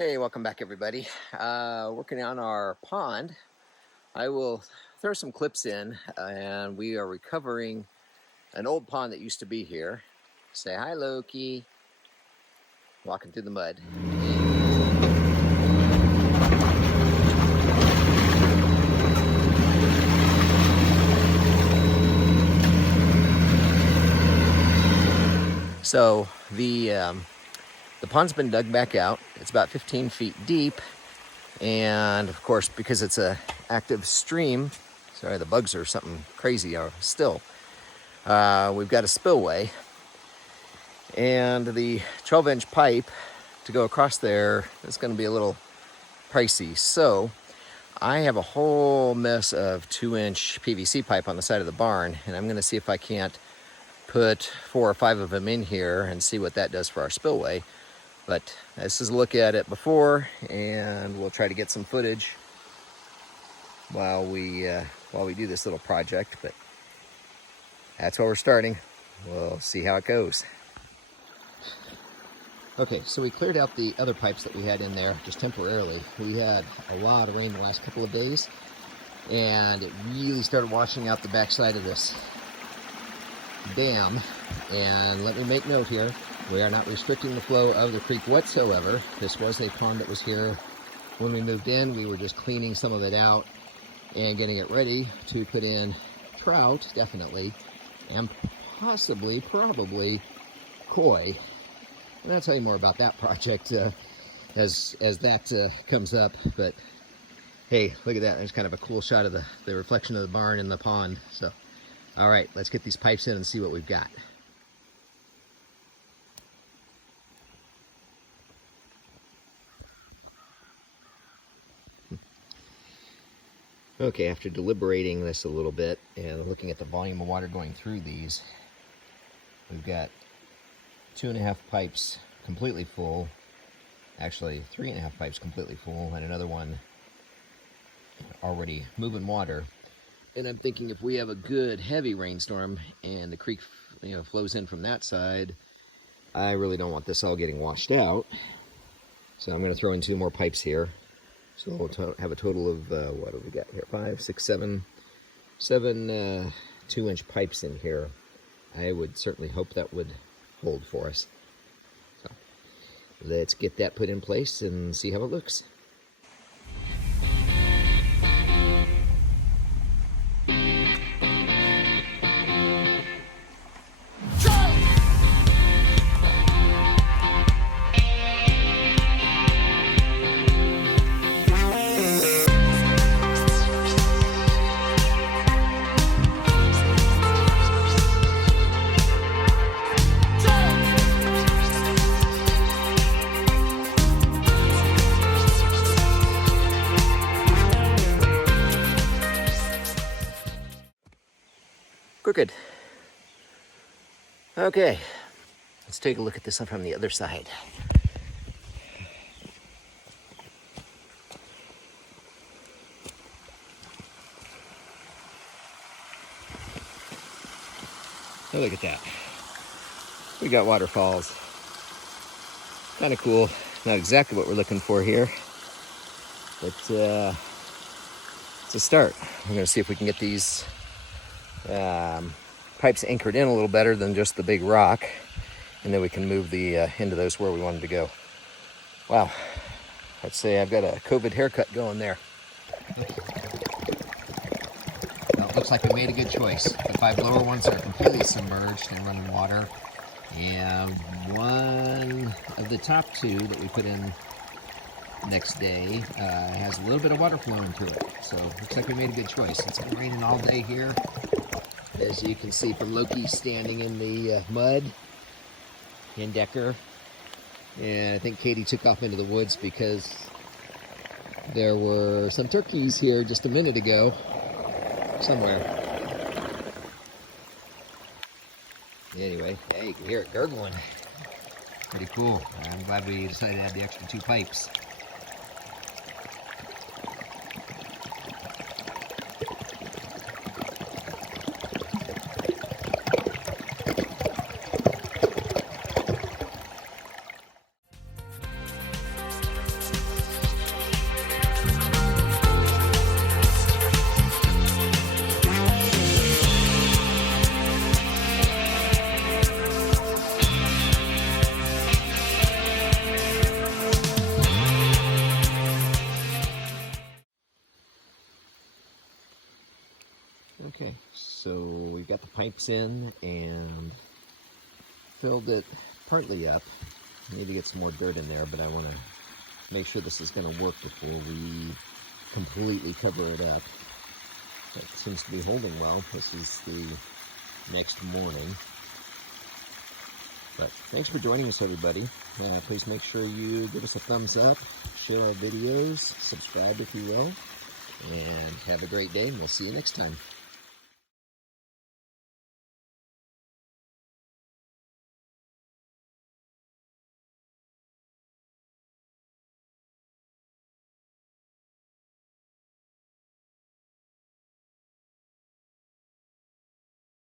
Hey, welcome back everybody. Working on our pond. I will throw some clips in and we are recovering an old pond that used to be here. Say hi, Loki. Walking through the mud. So the pond's been dug back out. It's about 15 feet deep. And of course, because it's an active stream, sorry, the bugs are something crazy still. We've got a spillway. And the 12-inch pipe to go across there is going to be a little pricey. So I have a whole mess of 2-inch PVC pipe on the side of the barn. And I'm going to see if I can't put 4 or 5 of them in here and see what that does for our spillway. But this is a look at it before, and we'll try to get some footage while we do this little project. But that's where we're starting. We'll see how it goes. Okay, so we cleared out the other pipes that we had in there just temporarily. We had a lot of rain the last couple of days, and it really started washing out the backside of this dam. And let me make note here, we are not restricting the flow of the creek whatsoever. This was a pond that was here when we moved in. We were just cleaning some of it out and getting it ready to put in trout, definitely, and probably koi. And I'll tell you more about that project as that comes up. But hey, look at that. There's kind of a cool shot of the reflection of the barn in the pond. So all right, let's get these pipes in and see what we've got. Okay, after deliberating this a little bit and looking at the volume of water going through these, we've got 2.5 pipes completely full, actually 3.5 pipes completely full, and another one already moving water. And I'm thinking if we have a good heavy rainstorm and the creek, flows in from that side, I really don't want this all getting washed out. So I'm going to throw in 2 more pipes here. So we'll have a total of, what have we got here? 5, 6, 7 2-inch pipes in here. I would certainly hope that would hold for us. So let's get that put in place and see how it looks. Crooked. Okay, let's take a look at this one from the other side. Oh, look at that. We got waterfalls. Kind of cool. Not exactly what we're looking for here, but it's a start. I'm going to see if we can get these pipes anchored in a little better than just the big rock, and then we can move the end of those where we wanted to go. Wow, I'd say I've got a COVID haircut going there. Well, it looks like we made a good choice. The 5 lower ones are completely submerged and running water, and one of the top 2 that we put in next day has a little bit of water flowing through it. So looks like we made a good choice. It's been raining all day here, as you can see from Loki standing in the mud, and Decker. And I think Katie took off into the woods because there were some turkeys here just a minute ago somewhere. Anyway, hey, you can hear it gurgling. Pretty cool. I'm glad we decided to add the extra 2 pipes. pipes in and filled it partly up. I need to get some more dirt in there, but I want to make sure this is going to work before we completely cover it up. It seems to be holding well. This is the next morning. But thanks for joining us, everybody. Please make sure you give us a thumbs up, share our videos, subscribe if you will, and have a great day, and we'll see you next time.